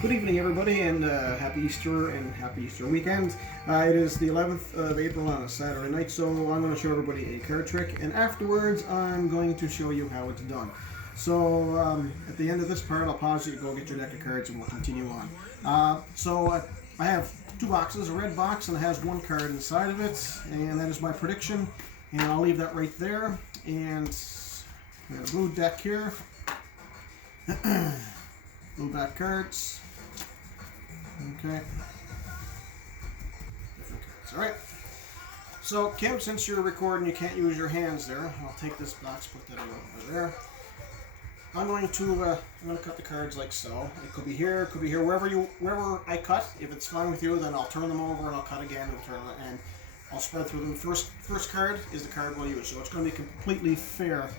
Good evening, everybody, and happy Easter and happy Easter weekend. It is the 11th of April on a Saturday night, so I'm going to show everybody a card trick, and afterwards I'm going to show you how it's done. So at the end of this part, I'll pause it, go get your deck of cards, and we'll continue on. I have two boxes, a red box, and it has one card inside of it, and that is my prediction, and I'll leave that right there. And we have a blue deck here, blue back cards. Okay. Different cards. All right. So, Kim, since you're recording, you can't use your hands there. I'll take this box, put that over there. I'm going to cut the cards like so. It could be here, wherever I cut. If it's fine with you, then I'll turn them over and I'll cut again and I'll spread through them. First card is the card we'll use, so it's going to be a completely fair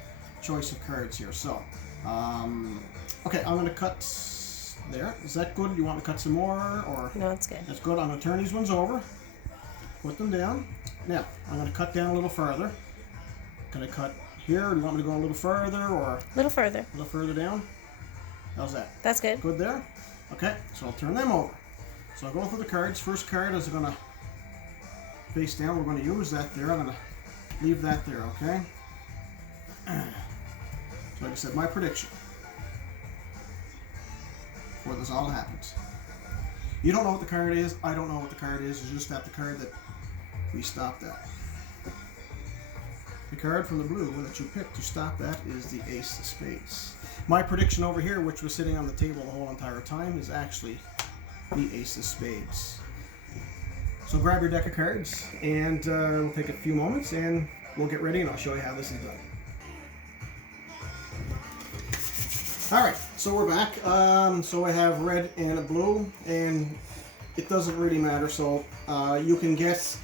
choice of cards here. So, okay, I'm going to cut. There. Is that good? You want to cut some more? Or no, it's good. That's good. I'm going to turn these ones over. Put them down. Now, I'm going to cut down a little further. Going to cut here. Do you want me to go a little further or? A little further. A little further down? How's that? That's good. Good there? Okay, so I'll turn them over. So I'll go through the cards. First card is going to face down. We're going to use that there. I'm going to leave that there, okay? So like I said, my prediction. Before this all happens. You don't know what the card is. I don't know what the card is. It's just that the card that we stopped at. The card from the blue that you picked to stop that is the Ace of Spades. My prediction over here, which was sitting on the table the whole entire time, is actually the Ace of Spades. So grab your deck of cards, and we'll take a few moments, and we'll get ready, and I'll show you how this is done. Alright, so we're back. So I have red and a blue, and it doesn't really matter. So you can get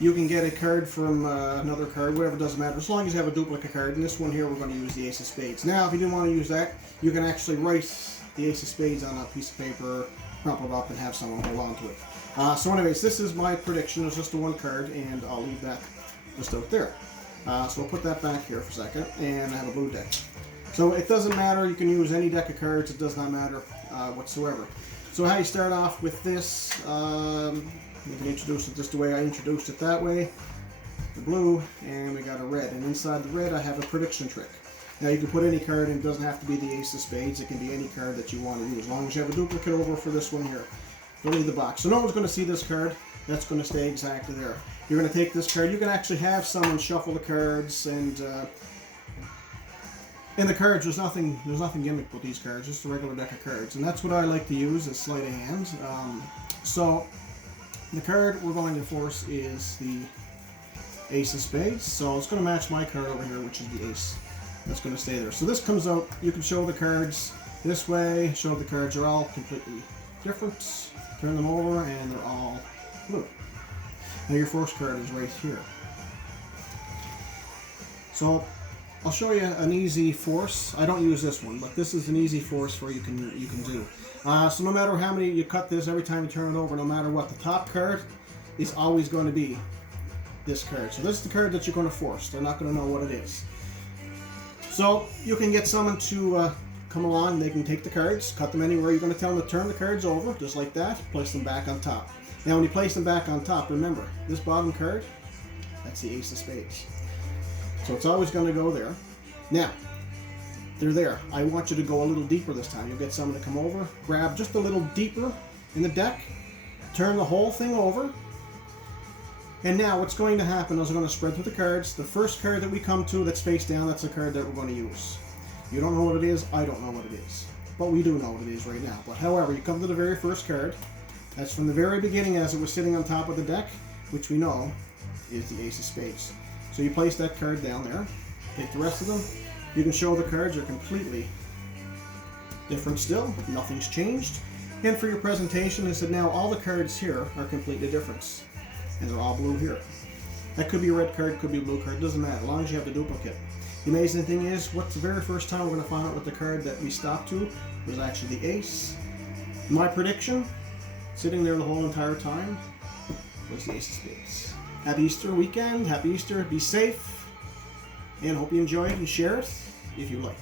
a card from another card, whatever, doesn't matter, as long as you have a duplicate card. And this one here, we're going to use the Ace of Spades. Now, if you didn't want to use that, you can actually write the Ace of Spades on a piece of paper, crumple it up, and have someone hold on to it. So anyways, this is my prediction. It's just the one card, and I'll leave that just out there. So we'll put that back here for a second, and I have a blue deck. So it doesn't matter, you can use any deck of cards, it does not matter whatsoever. So how you start off with this, you can introduce it just the way I introduced it that way. The blue, and we got a red. And inside the red I have a prediction trick. Now you can put any card in, it doesn't have to be the Ace of Spades, it can be any card that you want to use, as long as you have a duplicate over for this one here. Don't leave the box. So no one's going to see this card, that's going to stay exactly there. You're going to take this card, you can actually have someone shuffle the cards, and in the cards, there's nothing gimmick with these cards, just a regular deck of cards. And that's what I like to use, is sleight of hand. So the card we're going to force is the Ace of Spades. So it's going to match my card over here, which is the Ace. That's going to stay there. So this comes out, you can show the cards this way, show the cards are all completely different, turn them over, and they're all blue. Now your first card is right here. So I'll show you an easy force. I don't use this one, but this is an easy force where you can do. So no matter how many you cut this, every time you turn it over, no matter what, the top card is always going to be this card. So this is the card that you're going to force. They're not going to know what it is. So you can get someone to come along. They can take the cards, cut them anywhere. You're going to tell them to turn the cards over, just like that. Place them back on top. Now when you place them back on top, remember, this bottom card, that's the Ace of Spades. So it's always going to go there. Now, they're there. I want you to go a little deeper this time. You'll get someone to come over, grab just a little deeper in the deck, turn the whole thing over, and now what's going to happen is I'm going to spread through the cards. The first card that we come to that's face down, that's the card that we're going to use. You don't know what it is, I don't know what it is. But we do know what it is right now. But however, you come to the very first card. That's from the very beginning as it was sitting on top of the deck, which we know is the Ace of Spades. So you place that card down there, take the rest of them. You can show the cards are completely different still, nothing's changed. And for your presentation, is that now all the cards here are completely different. And they're all blue here. That could be a red card, could be a blue card, doesn't matter, as long as you have the duplicate. The amazing thing is, what's the very first time we're going to find out what the card that we stopped to was actually the Ace. My prediction, sitting there the whole entire time, was the Ace of Spades. Happy Easter weekend, happy Easter, be safe, and hope you enjoy it and share it if you like.